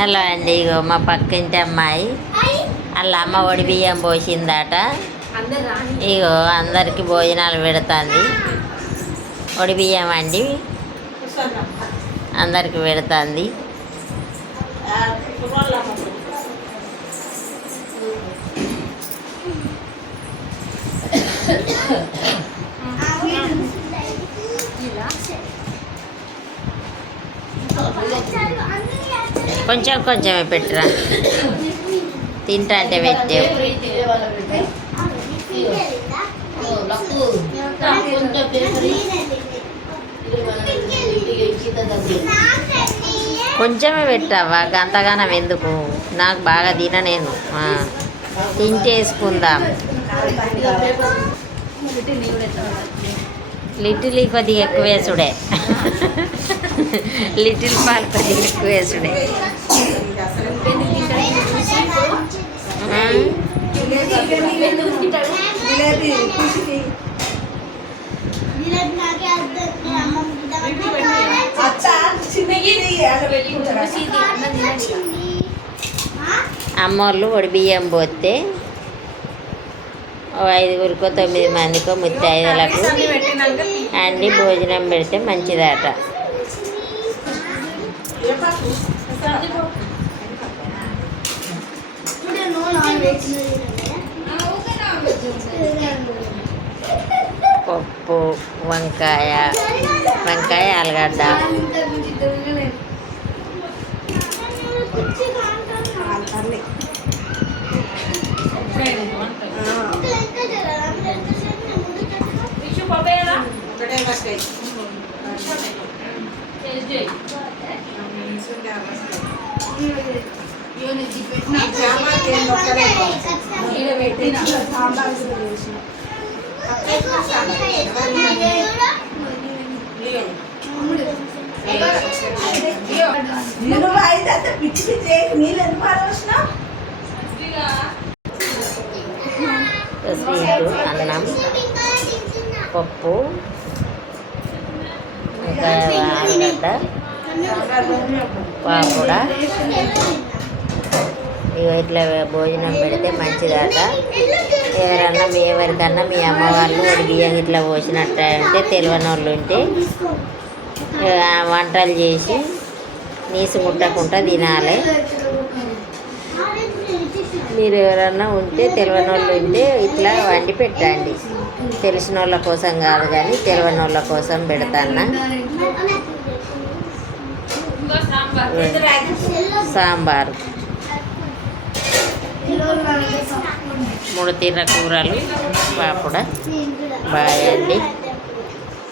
Hello అండి, ఇగో మా పక్కింటి అమ్మాయి వాళ్ళ అమ్మ ఒడి బియ్యం పోసిందట. ఇగో అందరికి భోజనాలు పెడుతుంది. ఒడి బియ్యం అండి అందరికి పెడుతుంది. కొంచెం కొంచెమే పెట్టరా, తింటా అంటే పెట్టావు. కొంచెమే పెట్టావా, గంతగానం ఎందుకు? నాకు బాగా తిన, నేను తింటేసుకుందాం. లిటిల్ కొద్దిగా ఎక్కువ వేసుడే, లిటిల్ పాలు కొద్దిగా ఎక్కువ వేసుడే. అమ్మోళ్ళు ఒడి బియ్యం పోతే 5గురికో 9 మందికో ముత్తైదులకు అన్ని భోజనం పెడితే మంచిదట. పప్పు, వంకాయ ఆలుగడ్డ, స్వీటు, అన్నం, పప్పు, ఇంకా ఆలుగడ్డ, పాపడ. ఇట్లా భోజనం పెడితే మంచిదట. ఎవరికన్నా మీ అమ్మ వాళ్ళు ఒడి బియ్యం ఇట్లా పోసినట్టు అంటే తెలియని వాళ్ళు ఉంటే వంటలు చేసి నీసు ముట్టకుండా తినాలి. మీరు ఎవరన్నా ఉంటే తెలియని వాళ్ళు ఉంటే ఇట్లా వండి పెట్టండి. తెలిసిన వాళ్ళ కోసం కాదు కానీ తెలియని వాళ్ళ కోసం పెడతాను. సాంబారు, 3 తీర్ల కూరలు, పాపడ. బాయ్ అండి.